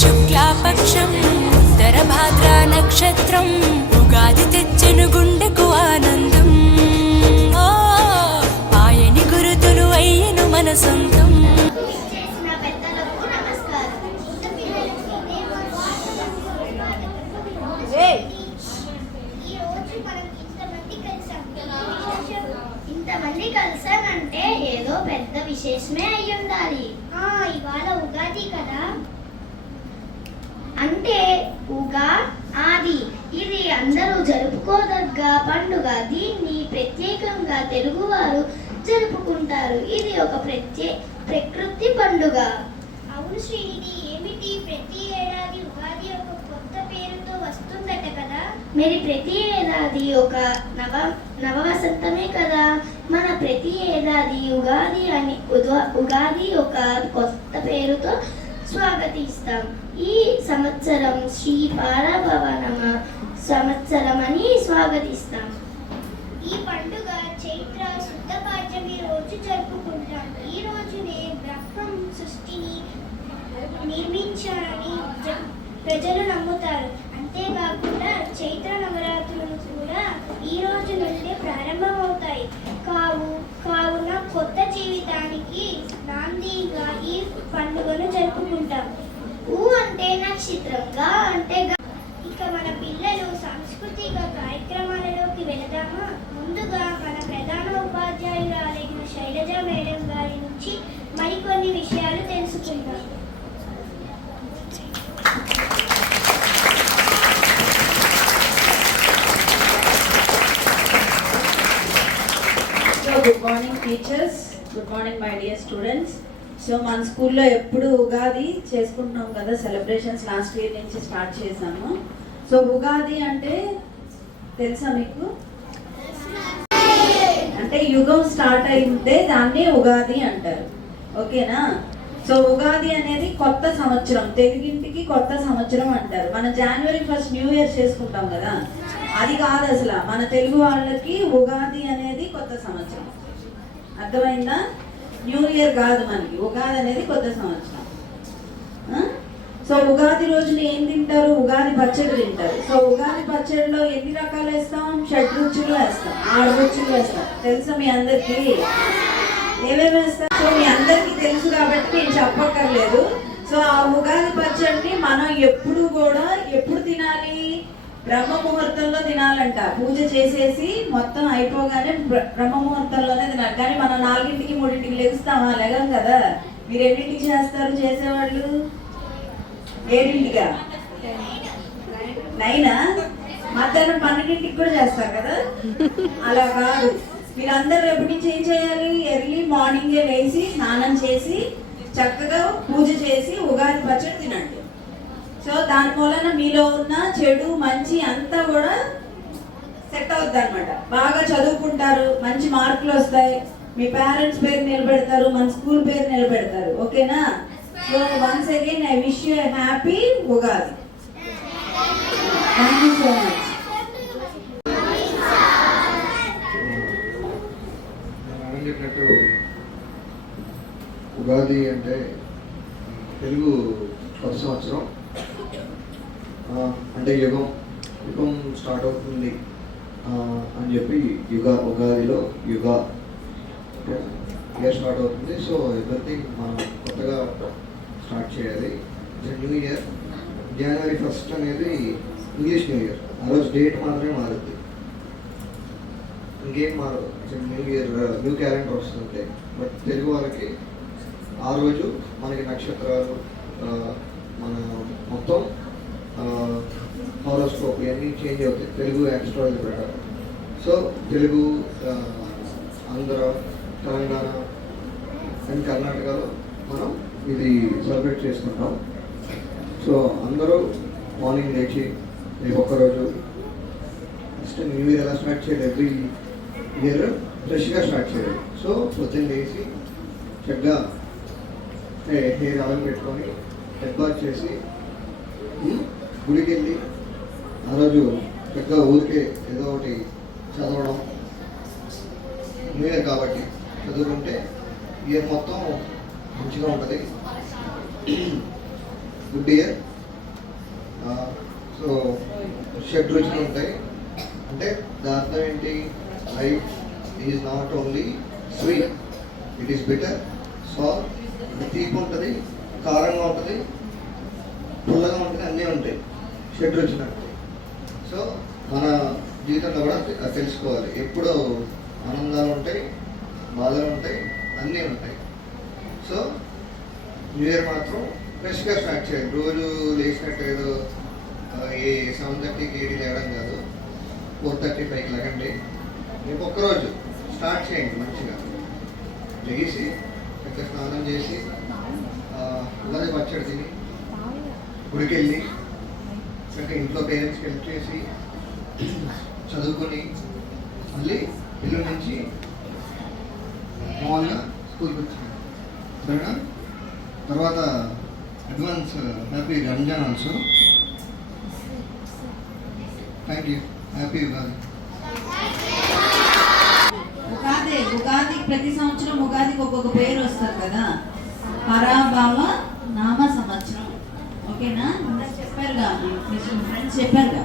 శుక్లాపక్షం ఉత్తరభాద్రా నక్షత్రం ఉగాది తెచ్చెను గుండెకు ఆనందం. ఆయని గురుతులు అయ్యను మన సొంతం. ఇంతమంది కలిసానంటే ఏదో పెద్ద విశేషమే అయి ఉండాలి. ఇవాళ ఉగాది కదా, అంటే ఉగాది ఇది అందరూ జరుపుకోదగ్గ పండుగ. దీన్ని ప్రత్యేకంగా తెలుగువారు జరుపుకుంటారు. ఇది ఒక ప్రకృతి పండుగ. అవును శ్రీనిధి, ఏమిటి ప్రతి ఏడాది ఉగాది ఒక కొత్త పేరుతో వస్తుందట కదా? మరి ప్రతి ఏడాది ఒక నవ వసంతమే కదా. మన ప్రతి ఏడాది ఉగాది ఒక కొత్త పేరుతో స్వాగతిస్తాం. ఈ సంవత్సరం శ్రీ పరాభవనమ సంవత్సరం అని స్వాగతిస్తాం. ఈ పండుగ చైత్ర శుద్ధ పాడ్యమి రోజు జరుపుకుంటాం. ఈ రోజునే బ్రహ్మం సృష్టిని నిర్మించారని ప్రజలు నమ్ముతారు. అంతేకాకుండా చైత్ర నవరాత్రులు కూడా ఈ రోజు నుండి ప్రారంభమవుతాయి. కావున కొత్త జీవితానికి నాందిగా ఈ పండుగను జరుపుకుంటాం. అంటే నక్షత్రంగా అంటే. ఇక మన పిల్లలు సాంస్కృతిక కార్యక్రమాలలోకి వెళదామా? ముందుగా మన ప్రధాన ఉపాధ్యాయురాలైన శైలజ మేడం గారి నుంచి మరికొన్ని విషయాలు తెలుసుకుందాం. Good morning teachers, good morning my dear students. So మన స్కూల్లో ఎప్పుడు ఉగాది చేసుకుంటున్నాం కదా, సెలబ్రేషన్స్ లాస్ట్ ఇయర్ నుంచి స్టార్ట్ చేసాము. సో ఉగాది అంటే తెలుసా మీకు? అంటే యుగం స్టార్ట్ అయితే దాన్ని ఉగాది అంటారు. ఓకేనా? సో ఉగాది అనేది కొత్త సంవత్సరం, తెలుగింటికి కొత్త సంవత్సరం అంటారు. మన జనవరి 1 న్యూ ఇయర్ చేసుకుంటాం కదా, అది కాదు అసలు. మన తెలుగు వాళ్ళకి ఉగాది అనేది కొత్త సంవత్సరం. అర్థమైందా? న్యూ ఇయర్ కాదు మనకి, ఉగాది అనేది కొత్త సంవత్సరం. సో ఉగాది రోజున ఏం తింటారు? ఉగాది పచ్చడి తింటారు. సో ఉగాది పచ్చడిలో ఎన్ని రకాలు వేస్తాం? 6 రుచులు వేస్తాం, 6 రుచులు వేస్తాం. తెలుసా మీ అందరికీ ఏమేమి వేస్తాం? సో మీ అందరికీ తెలుసు కాబట్టి నేను చెప్పక్కర్లేదు. సో ఆ ఉగాది పచ్చడిని మనం ఎప్పుడు తినాలి? బ్రహ్మ ముహూర్తంలో తినాలంట. పూజ చేసేసి మొత్తం అయిపోగానే బ్రహ్మ ముహూర్తంలోనే తినాలి. కానీ మనం 4ంటికి 3ంటికి లెగుస్తామా? లెగం కదా. మీరు ఎన్నింటికి చేస్తారు చేసేవాళ్ళు? 7ంటిగా? 9ఆ? మధ్యాహ్నం 12ంటికి కూడా చేస్తారు కదా. అలా కాదు. మీరందరూ రేపటి నుంచి ఏం చేయాలి? ఎర్లీ మార్నింగే లేచి స్నానం చేసి చక్కగా పూజ చేసి ఉగాది పచ్చడి తినండి. సో దాని మూలన మీలో ఉన్న చెడు మంచి అంతా కూడా సెట్ అవుద్ది అనమాట. బాగా చదువుకుంటారు, మంచి మార్కులు వస్తాయి, మీ పేరెంట్స్ పేరు నిలబెడతారు, మన స్కూల్ పేరు నిలబెడతారు. ఓకేనా? So once again I wish you happy Ugadi. Thank you so much. చెప్పినట్టు ఉగాది అంటే తెలుగు కొత్త సంవత్సరం, అంటే యుగం స్టార్ట్ అవుతుంది అని చెప్పి ఉగాదిలో ఇయర్ స్టార్ట్ అవుతుంది. సో ఎవ్రీథింగ్ మనం కొత్తగా స్టార్ట్ చేయాలి. న్యూ ఇయర్ జనవరి 1 అనేది ఇంగ్లీష్ న్యూ ఇయర్. ఆ రోజు డేట్ మాత్రమే మారుద్ది, ఇంకేం మారదు. న్యూ ఇయర్ న్యూ క్యాలెండర్ వస్తుంది. బట్ తెలుగు వాళ్ళకి ఆ రోజు మనకి నక్షత్రాలు, మన మొత్తం హారోస్కోప్ ఇవన్నీ చేంజ్ అవుతాయి తెలుగు యాస్ట్రాలజీ ప్రకారం. సో తెలుగు, ఆంధ్ర, తెలంగాణ అండ్ కర్ణాటకలో మనం ఇది సెలబ్రేట్ చేసుకుంటాం. సో అందరూ మార్నింగ్ లేచి రేపు ఒక్కరోజు ఫస్ట్ న్యూ ఇయర్ ఎలా స్టార్ట్ చేయాలి? ఎవ్రీ ఇయర్ ఫ్రెష్గా స్టార్ట్ చేయాలి. సో పొద్దున్న లేచి చక్కగా హెయిర్ ఆయిల్ పెట్టుకొని హెడ్ బాత్ చేసి గుడికి వెళ్ళి ఆ రోజు చక్కగా ఊరికే ఏదో ఒకటి చదవడం, న్యూ ఇయర్ కాబట్టి చదువుకుంటే ఇయర్ మొత్తం మంచిగా ఉంటుంది. Good year. సో షడ్ రుచులు ఉంటాయి అంటే దాని అర్థం ఏంటి? Life is not only sweet, it is bitter, salt, తీపి ఉంటుంది, కారంగా ఉంటుంది, పుల్లగా ఉంటుంది, అన్నీ ఉంటాయి షడ్ రుచులు అంటే. సో మన జీవితంలో కూడా తెలుసుకోవాలి. ఎప్పుడో ఆనందాలు ఉంటాయి, బాధలు ఉంటాయి, అన్నీ ఉంటాయి. సో న్యూ ఇయర్ మాత్రం ఫ్రెష్గా స్టార్ట్ చేయాలి. రోజు లేచినట్టు ఏదో 7:30కి 8 లేవడం కాదు, 4:35కి లేకండి. రేపు ఒక్కరోజు స్టార్ట్ చేయండి మంచిగా. లేచి చక్కగా స్నానం చేసి ఉగాది పచ్చడి తిని గుడికెళ్ళి చక్కగా ఇంట్లో పేరెంట్స్కి హెల్ప్ చేసి చదువుకొని మళ్ళీ ఇల్లు నుంచి మామూలుగా స్కూల్కి వచ్చాను. సరేనా? తర్వాత advance happy Ramzan also. Thank you. Happy Ugadi. Ugadi ప్రతి సంవత్సరం ఉగాదికి ఒక్కొక్క పేరు వస్తుంది కదా. పరాభవ నామ సంవత్సరం. ఓకేనా? చెప్పారుగా, ఫ్రెండ్స్ చెప్పారుగా.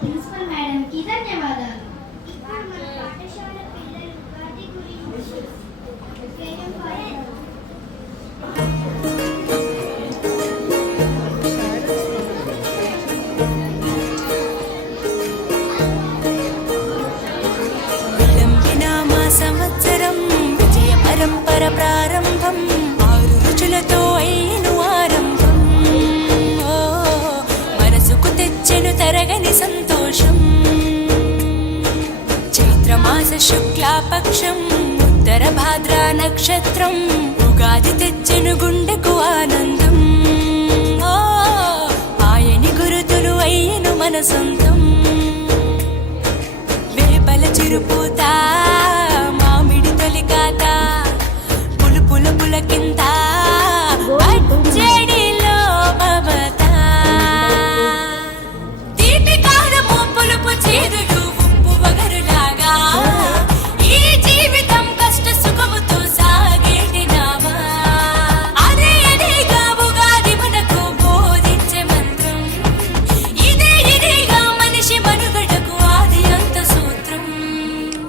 ప్రిన్సిపల్ మేడంకి ధన్యవాదాలు. ఇప్పుడు మన పాఠశాల పిల్లలు ఉగాది గురించి విలంబినామా సంవత్సరం విజయ పరంపర ప్రారంభం, 6 రుచులతో అయ్యను ఆరంభం. ఓ మనసుకు తెచ్చెను తరగని సంతోషం. చైత్రమాస శుక్లాపక్షం ఉత్తర భాద్రా నక్షత్రం, ఉగాది తెచ్చెను గుండెకు ఆనందం. ఓ ఆయని గురుతులు అయ్యను మన సొంతం. వేపల చిరుపూత మామిడి తొలికాత, పులుపుల పులకింత పచ్చడిలో మమత. తీపి కారము పులుపు చేదులు ఉప్పు వగరులాగా, ఈ జీవితం కష్ట సుఖముతో సాగేటి నావా. అదే అదేగా ఉగాది మనకు బోధించే మంత్రం. ఇదేగా మనిషి మనుగడకు ఆది అంత సూత్రం.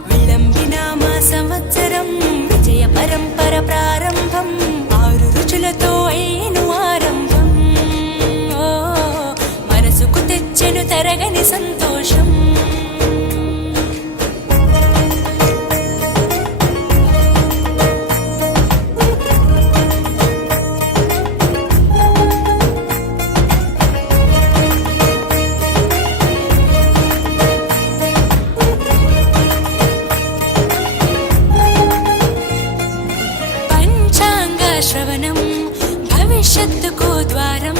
విలంబినామా సంవత్సరం విజయ పరంపర ప్రారంభం, 6 రుచులతో అయ్యను ఆరంభం. ఓ మనసుకు తెచ్చెను తరగని సంతోషం. పంచాంగ శ్రవణం భవిష్యత్తుకు ద్వారం,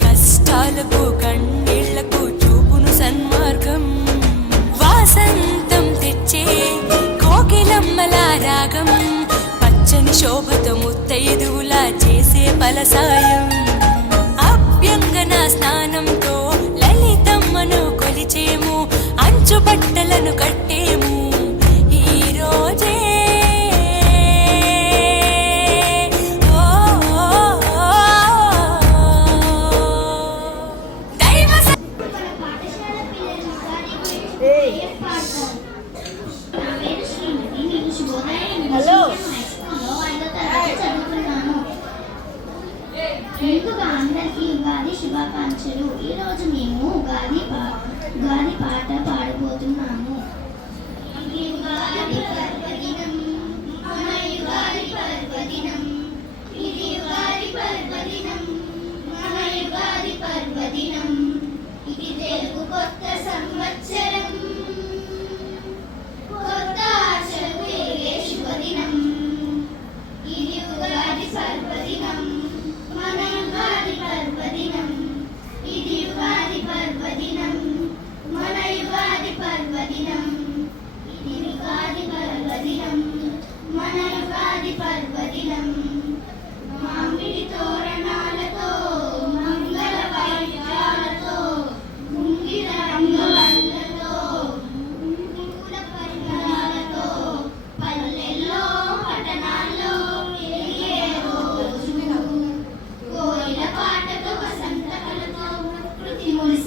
కష్టాలకు కన్నీళ్లకు చూపును సన్మార్గం. వాసంతం తెచ్చే కోకిలమ్మల రాగం, పచ్చని శోభతో ముత్తైదువులా చేసే ఫలసాయం. అభ్యంగన స్నానంతో లలితమ్మను కొలిచేము, అంచు బట్టలను కట్టేము ఈ రోజే. మన పాఠశాల పిల్లలు ఉగాది గురించి ఏం పాడతారు? నా పేరు శ్రీమతి. నేను శుభోదయ ఇంగ్లీష్ హైస్కూల్లో 5వ తరగతి చదువుతున్నాను. ముందుగా అందరికీ ఉగాది శుభాకాంక్షలు. ఈరోజు మేము ఉగాది పాట పాడబోతున్నాము.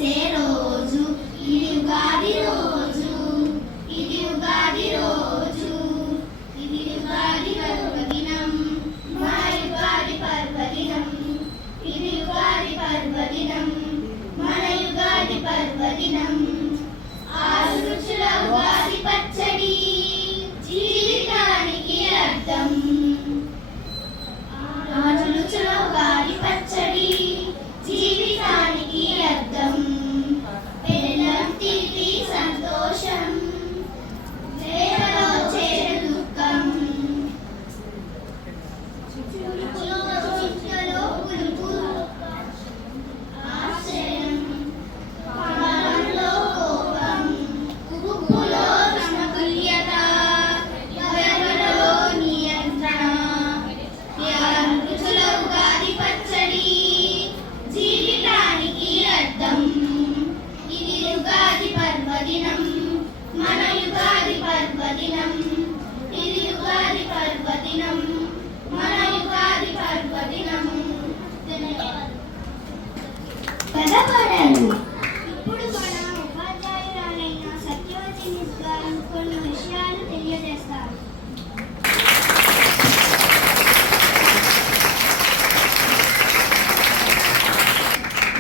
మురిసే రోజు ఇది ఉగాది రోజు, ఇది ఉగాది రోజు, ఇది ఉగాది పర్వదినం, మా యుగాది పర్వదినం, ఇది ఉగాది పర్వదినం, మన యుగాది పర్వదినం. 6 రుచుల ఉగాది పచ్చడి జీవితానికి అర్థం. 6 రుచుల ఉగాది పచ్చడి జీవితానికి అర్థం. బెల్లం తీపి సంతోషం, వేలలో చేరు దుఃఖం, చుక్కలో పులుపు ఆశ్రయం, పాలనలో కోపం, ఉప్పులో సమతుల్యత, ఎవరిలో నియంత్రణ. 6 రుచుల ఉగాది పచ్చడి జీవితానికి అర్థం. ఇది యుగాది పర్వదినం, మన యుగాది పర్వదినం, ఇది యుగాది పర్వదినం, మన యుగాది పర్వదినం. పదపాడాలు. ఇప్పుడు మన ఉపాధ్యాయురాలైన సత్యవతి మిస్ గారు కొన్ని విషయాలు తెలియజేస్తారు.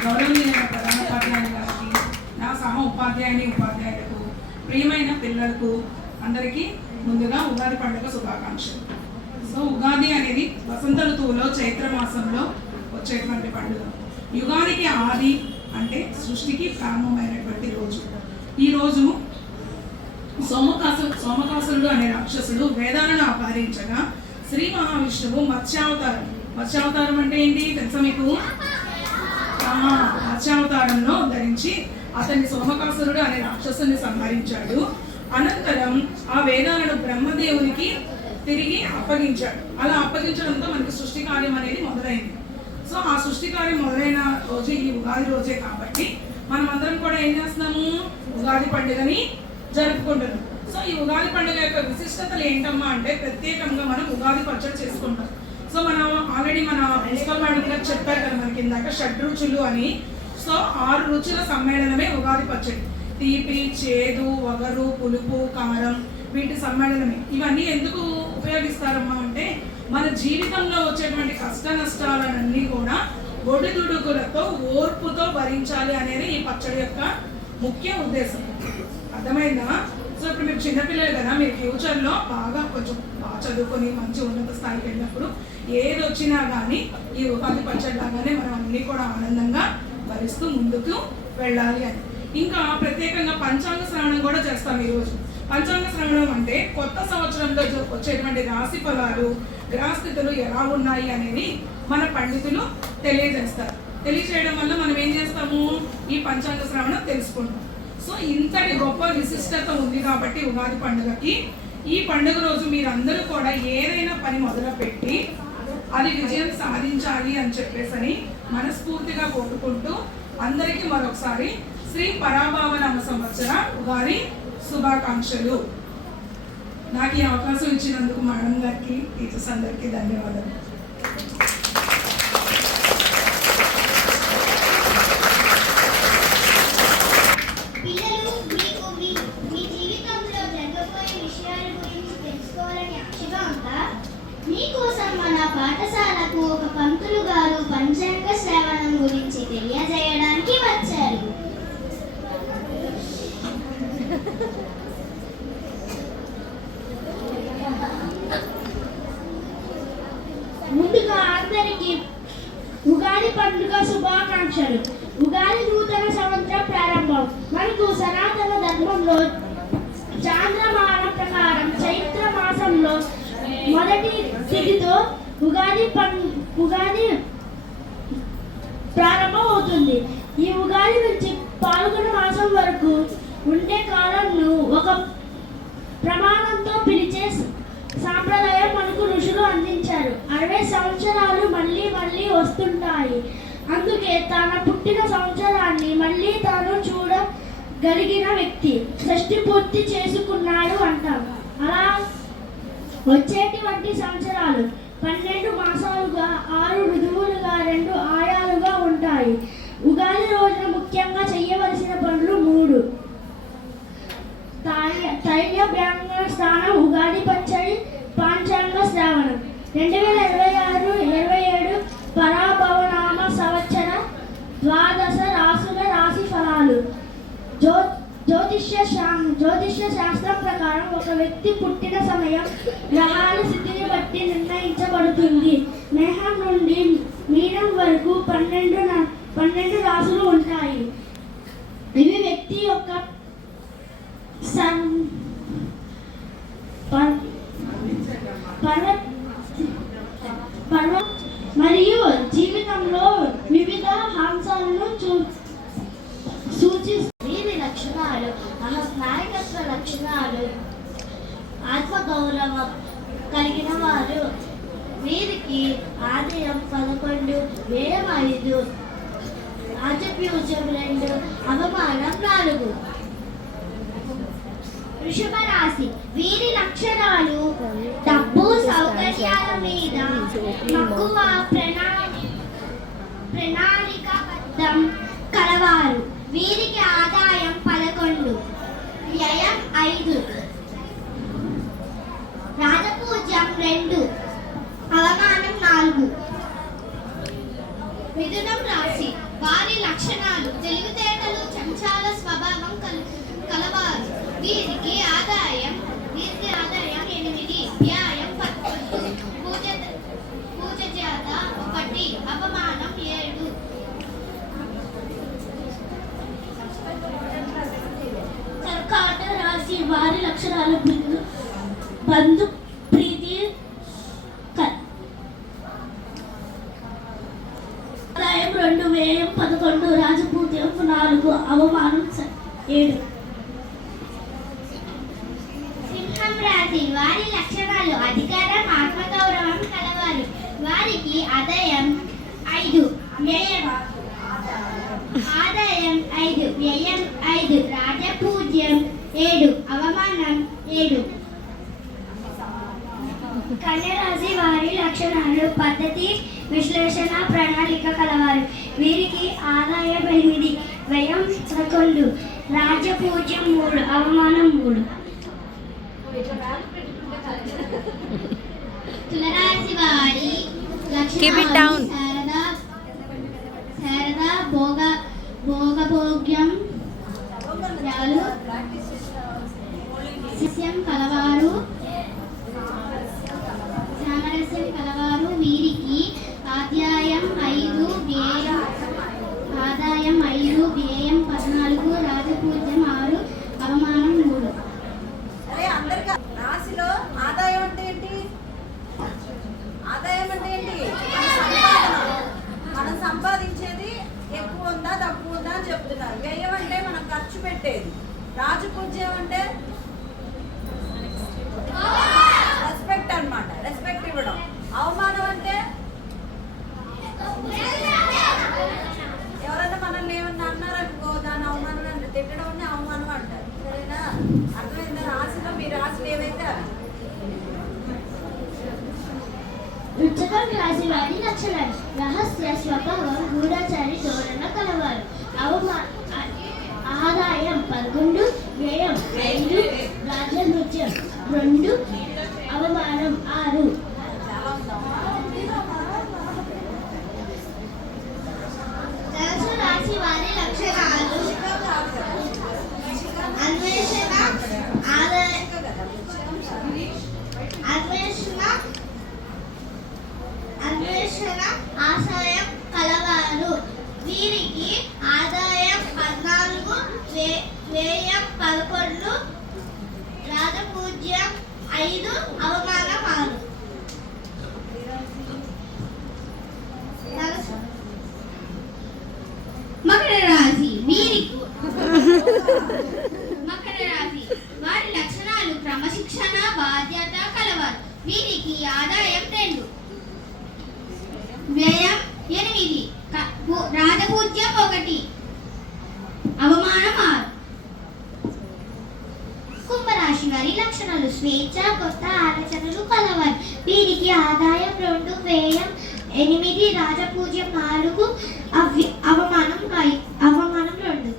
గౌరవనీయ ప్రధానోపాధ్యాయులు గారికి, నా సహ ఉపాధ్యాయులకు, ప్రియమైన పిల్లలకు అందరికీ ముందుగా ఉగాది పండుగ శుభాకాంక్షలు. సో ఉగాది అనేది వసంత ఋతువులో చైత్ర మాసంలో వచ్చేటువంటి పండుగ. యుగానికి ఆది అంటే సృష్టికి ప్రారంభమైనటువంటి రోజు. ఈరోజు సోమకాసురుడు అనే రాక్షసుడు వేదాలను అపహరించగా శ్రీ మహావిష్ణువు మత్స్యావతారం అంటే ఏంటి తెలుసా మీకు? మత్స్యావతారంలో ధరించి అతన్ని సోమకాసురుడు అనే రాక్షసుని సంహరించాడు. అనంతరం ఆ వేదాలను బ్రహ్మదేవునికి తిరిగి అప్పగించాడు. అలా అప్పగించడంతో మనకి సృష్టి కార్యం అనేది మొదలైంది. సో ఆ సృష్టి కార్యం మొదలైన రోజు ఈ ఉగాది రోజే కాబట్టి మనం అందరం కూడా ఏం చేస్తున్నాము? ఉగాది పండుగని జరుపుకుంటున్నాం. సో ఈ ఉగాది పండుగ యొక్క విశిష్టతలు ఏంటమ్మా అంటే ప్రత్యేకంగా మనం ఉగాది పచ్చడి చేసుకుంటాం. సో మనం ఆల్రెడీ మన ప్రిన్సిపల్ మేడం గారు చెప్పారు కదా మనకి ఇందాక షడ్రుచులు అని. సో 6 రుచుల సమ్మేళనమే ఉగాది పచ్చడి. తీపి, చేదు, వగరు, పులుపు, కారం వీటి సమ్మేళనమే. ఇవన్నీ ఎందుకు ఉపయోగిస్తారమ్మా అంటే మన జీవితంలో వచ్చేటువంటి కష్ట నష్టాలన్నీ కూడా ఒడిదుడుకులతో ఓర్పుతో భరించాలి అనేది ఈ పచ్చడి యొక్క ముఖ్య ఉద్దేశం. అర్థమైందా? సో ఇప్పుడు మీరు చిన్నపిల్లలు కదా, మీరు ఫ్యూచర్లో కొంచెం బాగా చదువుకొని మంచి ఉన్నత స్థాయికి వెళ్ళినప్పుడు ఏది వచ్చినా కానీ ఈ ఉగాది పచ్చడి లాగానే మనం అన్నీ కూడా ఆనందంగా భరిస్తూ ముందుకు వెళ్ళాలి అని. ఇంకా ప్రత్యేకంగా పంచాంగ శ్రవణం కూడా చేస్తాం ఈరోజు. పంచాంగ శ్రవణం అంటే కొత్త సంవత్సరంలో వచ్చేటువంటి రాశి ఫలాలు, గ్రహస్థితులు ఎలా ఉన్నాయి అనేది మన పండితులు తెలియజేస్తారు. తెలియజేయడం వల్ల మనం ఏం చేస్తాము? ఈ పంచాంగ శ్రవణం తెలుసుకుంటాం. సో ఇంతటి గొప్ప విశిష్టత ఉంది కాబట్టి ఉగాది పండుగకి, ఈ పండుగ రోజు మీరందరూ కూడా ఏదైనా పని మొదలుపెట్టి అది విజయం సాధించాలి అని చెప్పేసి మనస్ఫూర్తిగా కోరుకుంటూ అందరికీ మరొకసారి శ్రీ పరాభావనామ సంవత్సర ఉగాది శుభాకాంక్షలు. నాకు ఈ అవకాశం ఇచ్చినందుకు మేడం గారికి, టీచర్స్ అందరికీ ధన్యవాదాలు. పిల్లలు, మీకు మీ జీవితంలో జరగబోయే విషయాల గురించి తెలుసుకోవాలని ఆశగా ఉందా? మీకోసం మన పాఠశాలకు ఒక పంతులు గారు పంచాంగ శ్రవణం గురించి తెలియజేయడానికి వచ్చారు. ముందుగా అందరికీ ఉగాది పండుగ శుభాకాంక్షలు. ఉగాది నూతన సంవత్సర ప్రారంభం. మనకు సనాతన ధర్మంలో చాంద్రమాన ప్రకారం చైత్ర మాసంలో మొదటి తిథితో ఉగాది ప్రారంభం అవుతుంది. ఈ ఉగాది నుంచి పాల్గొన మాసం వరకు ఉండే కాలంను ఒక ప్రమాణంతో పిలిచే సాంప్రదాయం మనకు ఋషులు అందించారు. 60 సంవత్సరాలు మళ్ళీ మళ్ళీ వస్తుంటాయి. అందుకే తన పుట్టిన సంవత్సరాన్ని మళ్ళీ తాను చూడగలిగిన వ్యక్తి షష్ఠి పూర్తి చేసుకున్నాడు అంటాం. అలా వచ్చేటువంటి సంవత్సరాలు 12 మాసాలుగా, 6 ఋతువులుగా, 2 ఆయాలుగా ఉంటాయి. ఉగాది రోజున ముఖ్యంగా చేయవలసిన పనులు 3. తైల బ్రాహ్మణ స్నానం, ఉగాది పచ్చడి, పాంచాంగ శ్రావణం. 2026-27 పరాభవనామ సంవత్సర ద్వాదశ రాసుల రాశి ఫలాలు. జ్యోతిష్య శాస్త్రం ప్రకారం ఒక వ్యక్తి పుట్టిన సమయం గ్రహాల స్థితిని బట్టి నిర్ణయించబడుతుంది. మేహం నుండి మీనం వరకు 12 రాసులు ఉంటాయి. ఇవి వ్యక్తి యొక్క మరియు జీవితంలో వివిధ అంశాలను సూచిస్తుంది. వీరి లక్షణాలు: నాయకత్వ లక్షణాలు, ఆత్మగౌరవం కలిగిన వారు. వీరికి ఆదాయం 11, వ్యయం 5, రాజపూజ్యం 2, అవమానం 4. వృషభ రాశి. వీరి లక్షణాలు: డబ్బు, సౌకర్యాల మీద మక్కువ, ప్రణాళికాబద్ధం కలవారు. వీరికి ఆదాయం 11, వ్యయం 5, రాజపూజ్యం 2, అవమానం 4. మిథునం రాశి. వారి లక్షణాలు: తెలివితేటలు, చంచాల స్వభావం కలవారు. వీరికి ఆదాయం 8, వ్యయం 11, పూజ జాత 1, అవమానం 7. కర్కాటక రాశి. వారి లక్షణాలు: బంధు ప్రీతి, ఆదాయం 2, వ్యయం 11, రాజపూజ్యం 4, అవమానం 7. సింహం రాశి. వారి లక్షణాలు: అధికారం, ఆత్మగౌరవం కలవారు. వారికి ఆదాయం 5, వ్యయం 5, రాజపూజ్యం 7, అవమానం 7. కన్య రాశి. వారి లక్షణాలు: పద్ధతి, విశ్లేషణ, ప్రణాళిక కలవారు. వీరికి ఆదాయం 8, వ్యయం 11, రాజపూజ్యం 3, అవమానం 3. తులరాశి. వారి లక్షణాలు: శారద, భోగభోగ్యం సామరస్యం కలవారు. వీరికి ఆదాయం 5, వ్యయం 14, రాజపూజ్యం 6, అవమానం 3. రాశిలో ఆదాయం అంటే ఏంటి? మనం సంపాదించేది ఎక్కువ ఉందా తక్కువ ఉందా అని చెప్తున్నారు. వ్యయం అంటే మనం ఖర్చు పెట్టేది. రాజపూజ్యం అంటే రెస్పెక్ట్ అన్నమాట, రెస్పెక్ట్ ఇవ్వడం. అవమానం అంటే ఎవరైనా మనల్ని ఏమన్నా అన్నారనుకో, దాని అవమానం అంటే తిట్టడం అవమానం అంటారు. సరేనా? అర్థమైందా? రాశిలో మీ రాశులు ఏవైతే అవి. వృశ్చికం రాశి. వారి లక్షణాలు: రహస్య స్వభావం, గూఢచారి ధోరణ కలవారు. ఆదాయం 11, వ్యయం 5, రాజపూజ్యం 2, అవమానం 6. ధనుసు రాశి. వారి లక్షణాలు: అన్వేషణ, ఆశయం కలవారు. వీరికి ఆదాయం 14, వ్యయం 11, రాజపూజ్యం 5, అవమానం 6. మకర రాశి. వారి లక్షణాలు: క్రమశిక్షణ, బాధ్యత కలవారు. వీరికి ఆదాయం 2, వ్యయం 8, రాజపూజ్యం 1, అవమానం 6. కుంభరాశి. వారి లక్షణాలు: స్వేచ్ఛ, కొత్త ఆలోచనలు కలవారు. వీరికి ఆదాయం 2, వ్యయం 8, రాజపూజ్యం 4, అవమానం 2.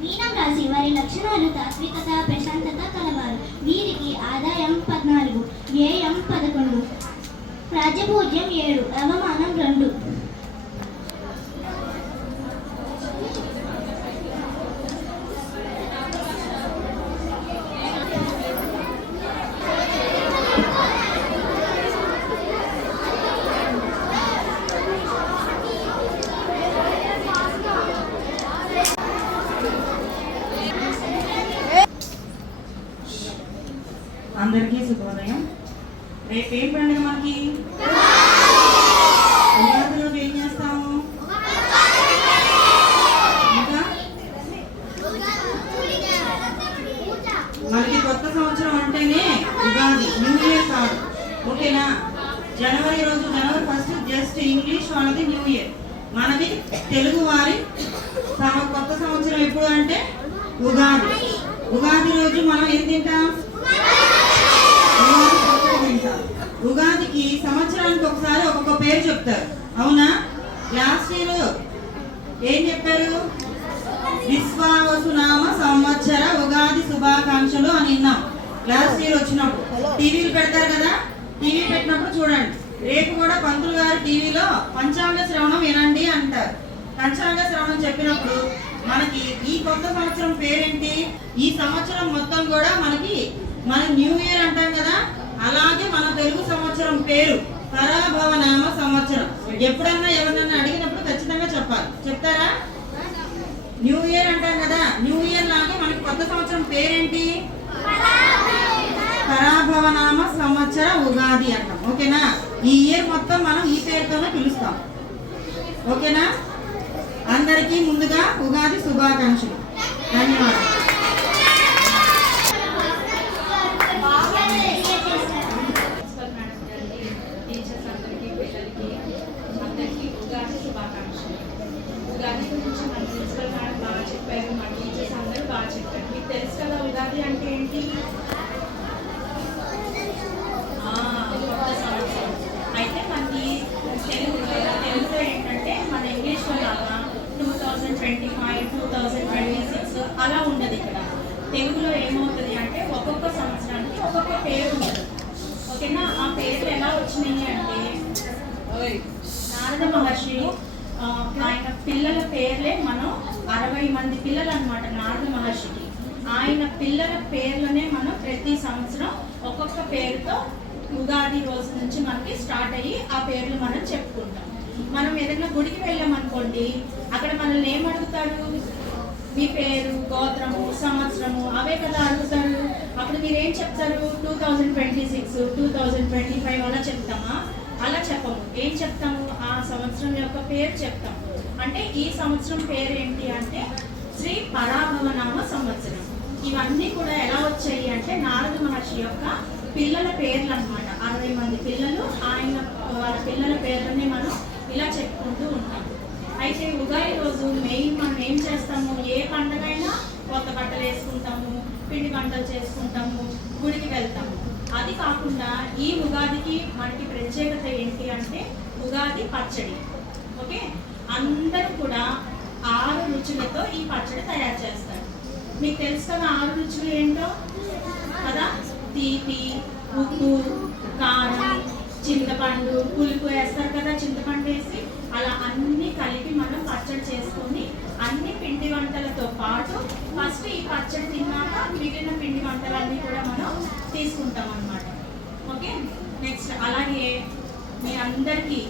మీనం రాశి వారి లక్షణాలు తాత్వికత, ప్రశాంతత కలవారు. వీరికి ఆదాయం 14, వ్యయం 11, రాజ్యపూజ్యం 7, అవమానం 2. అందరికీ శుభోదయం. రేపు ఏం పండుగ మనకి? ఉగాది రోజు ఏం చేస్తాము? ఇంకా మనకి కొత్త సంవత్సరం అంటేనే ఉగాది, న్యూ ఇయర్ కాదు. ఓకేనా? జనవరి 1 జస్ట్ ఇంగ్లీష్ వాళ్ళది న్యూ ఇయర్. మనది తెలుగు వారి కొత్త సంవత్సరం ఎప్పుడు అంటే ఉగాది. ఉగాది రోజు మనం ఏం తింటాం? ఉగాదికి సంవత్సరానికి ఒకసారి ఒక్కొక్క పేరు చెప్తారు, అవునా? లాస్ట్ ఇయర్ ఏం చెప్పారు? విశ్వావసునామ సంవత్సర ఉగాది శుభాకాంక్షలు అని విన్నాం లాస్ట్ ఇయర్ వచ్చినప్పుడు. టీవీలు పెడతారు కదా, టీవీ పెట్టినప్పుడు చూడండి. రేపు కూడా పంతులు గారు టీవీలో పంచాంగ శ్రవణం వినండి అంటారు. పంచాంగ శ్రవణం చెప్పినప్పుడు మనకి ఈ కొత్త సంవత్సరం పేరేంటి? ఈ సంవత్సరం మొత్తం కూడా మన న్యూ ఇయర్ అంటాం కదా, అలాగే మన తెలుగు సంవత్సరం పేరు పరాభవనామ సంవత్సరం. ఎప్పుడన్నా ఎవరన్నా అడిగినప్పుడు ఖచ్చితంగా చెప్పాలి. చెప్తారా? న్యూ ఇయర్ అంటాం కదా, న్యూ ఇయర్ లాగా మనకి కొత్త సంవత్సరం పేరేంటి? పరాభవనామ సంవత్సర ఉగాది అంటాం. ఓకేనా? ఈ ఇయర్ మొత్తం మనం ఈ పేరుతోనే పిలుస్తాం. ఓకేనా? అందరికీ ముందుగా ఉగాది శుభాకాంక్షలు. ధన్యవాదాలు. ఉగాది గురించి మన ప్రిన్సిపల్ మేడం బాగా చెప్పారు, మన టీచర్స్ అందరూ బాగా చెప్పారు. మీకు తెలుసు కదా ఉగాది అంటే ఏంటి? కొత్త సంవత్సరం. అయితే మనకి తెలుగులో ఏంటంటే మన ఇంగ్లీష్లో లాగా 2025, 2026 అలా ఉండదు. ఇక్కడ తెలుగులో ఏమవుతుంది అంటే ఒక్కొక్క సంవత్సరానికి ఒక్కొక్క పేరు ఉంటుంది. ఓకేనా? ఆ పేర్లు ఎలా వచ్చినాయి అంటే నారద మహర్షి ఆయన పిల్లల పేర్లే మనం 60 మంది పిల్లలు అనమాట నారద మహర్షికి. ఆయన పిల్లల పేర్లనే మనం ప్రతి సంవత్సరం ఒక్కొక్క పేరుతో ఉగాది రోజు నుంచి మనకి స్టార్ట్ అయ్యి ఆ పేర్లు మనం చెప్పుకుంటాం. మనం ఏదైనా గుడికి వెళ్ళామనుకోండి, అక్కడ మనల్ని ఏం అడుగుతారు? మీ పేరు, గోత్రము, సంవత్సరము అవే కదా అడుగుతారు. అప్పుడు మీరేం చెప్తారు? 2026, 2025 అలా చెప్తామా? అలా చెప్పము. ఏం చెప్తాము? ఆ సంవత్సరం యొక్క పేరు చెప్తాము. అంటే ఈ సంవత్సరం పేరు ఏంటి అంటే శ్రీ పరాభవనామ సంవత్సరం. ఇవన్నీ కూడా ఎలా వచ్చాయి అంటే నారద మహర్షి యొక్క పిల్లల పేర్లు అనమాట. 60 మంది పిల్లలు, వాళ్ళ పిల్లల పేర్లని మనం ఇలా చెప్పుకుంటూ ఉంటాం. అయితే ఉగాది రోజు మెయిన్ మనం ఏం చేస్తాము? ఏ పండుగైనా కొత్త బట్టలు వేసుకుంటాము, పిండి వంటలు చేసుకుంటాము, గుడికి వెళ్తాము. అది కాకుండా ఈ ఉగాదికి మనకి ప్రత్యేకత ఏంటి అంటే ఉగాది పచ్చడి. ఓకే, అందరూ కూడా 6 రుచులతో ఈ పచ్చడి తయారు చేస్తారు. మీకు తెలుసు కదా 6 రుచులు ఏంటో కదా? తీపి, ఉప్పు, కారం, చింతపండు, పులుపు వేస్తారు కదా, చింతపండు వేసి అలా అన్ని కలిపి మనం పచ్చడి చేసుకొని అన్ని పిండి వంటలతో పాటు ఫస్ట్ ఈ పచ్చడి తిన్నాక మిగిలిన పిండి వంటలన్నీ కూడా మనం తీసుకుంటాం అన్నమాట. ఓకే, నెక్స్ట్ అలాగే మీ అందరికీ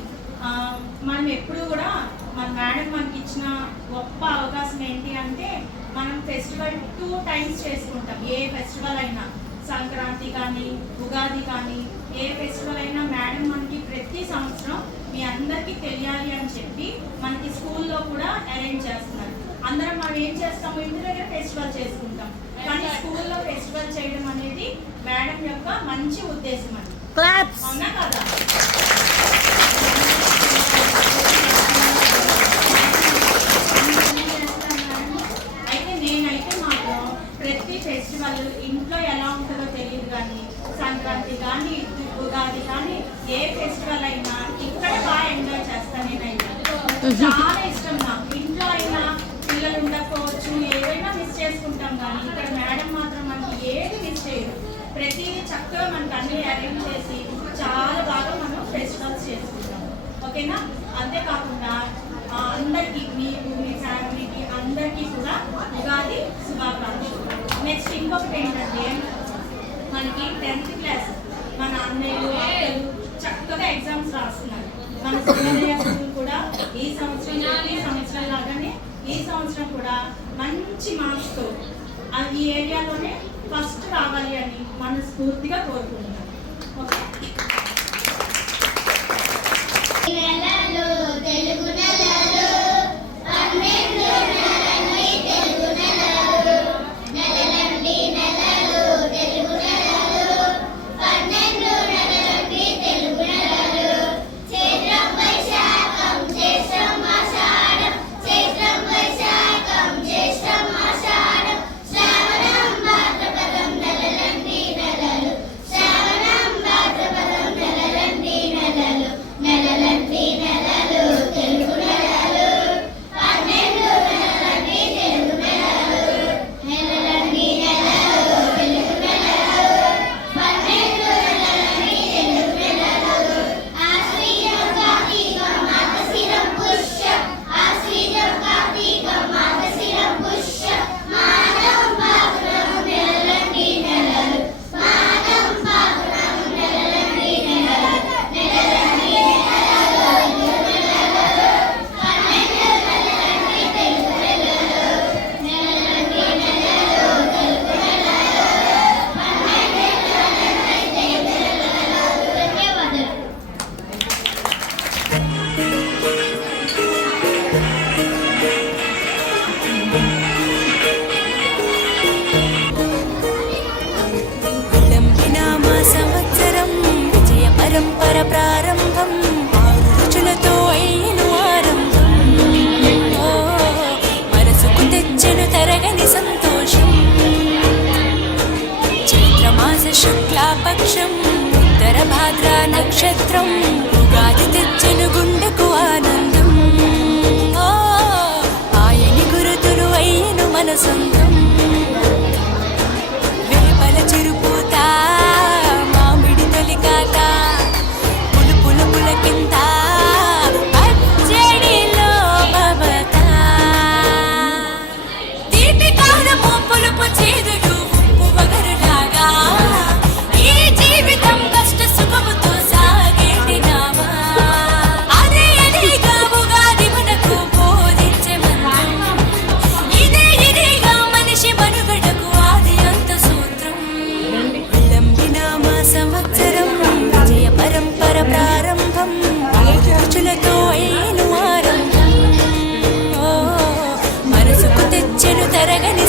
మనం ఎప్పుడు కూడా మన మేడం మనకి ఇచ్చిన గొప్ప అవకాశం ఏంటి అంటే మనం ఫెస్టివల్ 2 times చేసుకుంటాం. ఏ ఫెస్టివల్ అయినా, సంక్రాంతి కానీ ఉగాది కానీ ఏ ఫెస్టివల్ అయినా మేడం మనకి ప్రతి సంవత్సరం మీ అందరికీ తెలియాలి అని చెప్పి మనకి స్కూల్లో కూడా అరేంజ్ చేస్తున్నారు. అందరం మనం ఏం చేస్తాము? ఇంటి దగ్గర ఫెస్టివల్ చేసుకుంటాం, కానీ స్కూల్లో ఫెస్టివల్ చేయడం అనేది మేడం యొక్క మంచి ఉద్దేశం అని. అవునా కదా? అయితే నేనైతే మాత్రం ప్రతి ఫెస్టివల్ ఇంట్లో ఎలా ఉంటుందో తెలియదు, కానీ సంక్రాంతి కానీ ఉగాది కానీ ఏ ఫెస్టివల్ అయినా ఇక్కడ బాగా ఎంజాయ్ చేస్తాను నేనైతే. చాలా ఇష్టం నాకు. ఇంట్లో అయినా పిల్లలు ఉండకపోవచ్చు, ఏదైనా మిస్ చేసుకుంటాం, కానీ ఇక్కడ మేడం మాత్రం మనకి ఏది మిస్ చేయదు. ప్రతిదీ చక్కగా మనకు అన్ని అరేంజ్ చేసి చాలా బాగా మనం ఫెస్టివల్స్ చేసుకుంటాం. ఓకేనా? అంతేకాకుండా అందరికీ, మీకు, మీ ఫ్యామిలీకి అందరికీ కూడా ఉగాది శుభాకాంక్షలు. నెక్స్ట్ ఇంకొకటి ఏంటంటే, మనకి 10th క్లాస్ మన అన్నయ్యలు అక్కలు చక్కగా ఎగ్జామ్స్ రాస్తున్నారు. మన సోదరయ్య స్కూల్ కూడా ఈ సంవత్సరం లాగానే ఈ సంవత్సరం కూడా మంచి మార్క్స్తో ఈ ఏరియాలోనే ఫస్ట్ రావాలి అని మనస్ఫూర్తిగా కోరుకుంటున్నాను. ఓకే. నెలలు తెలుగు నెలలు 12 నెలలండి తెలుగు నెలలు నెలలండి నెలలు తెలుగు నెలలు 12 నెలలండి తెలుగు నెలలు చైత్రం వైశాఖం జ్యేష్ఠం ఆషాఢం చైత్రం వైశాఖం జ్యేష్ఠం ఆషాఢం శ్రావణం భాద్రపదం నెలలండి నెలలు శ్రావణం భాద్రపదం నెలలండి నెలలు నెలలండి నెలలు తెలుగు నెలలు 12 నెలలండి తెలుగు నెలలు నెలలండి నెలలు తెలుగు నెలలు 12 నెలలండి తెలుగు నెలలు ఆశ్వీజం కార్తీకం మార్గశిరం పుష్యం ఆశ్వీజం కార్తీకం మార్గశిరం పుష్యం మాఘం ఫాల్గుణం నెలలండి నెలలు మాఘం ఫాల్గుణం నెలలండి నెలలు నెలలండి విలంబినామ సంవత్సరం విజయ పరంపర ప్రారంభం 6 రుచులతో అయ్యను ఆరంభం ఓ మనసుకు తెచ్చెను తరగని సంతోషం చైత్రమాస శుక్లాపక్షం ఉత్తర భాద్ర నక్షత్రం ఉగాది తెచ్చెను గుండెకు ఆనందం ఓ ఆయని గురుతులు అయ్యను మన సొంతం వేపల చిరుపూత మామిడి తొలికాట పులుపుల పులకింత పచ్చడిలో మమత తీపి కారము పులుపు చేదులు ఉప్పు వగరులాగా ఈ జీవితం కష్ట సుఖముతో సాగేటి నావా అదే అదేగా ఉగాది మనకు బోధించే మంత్రం ఇదేగా మనిషి మనుగడకు ఆది అంత సూత్రం విలంబినామ సంవత్సరం విజయ పరంపర ప్రారంభం 5 రుచులతో అయ్యను ఆరంభం ఓ మనసుకు తెచ్చెను తరగని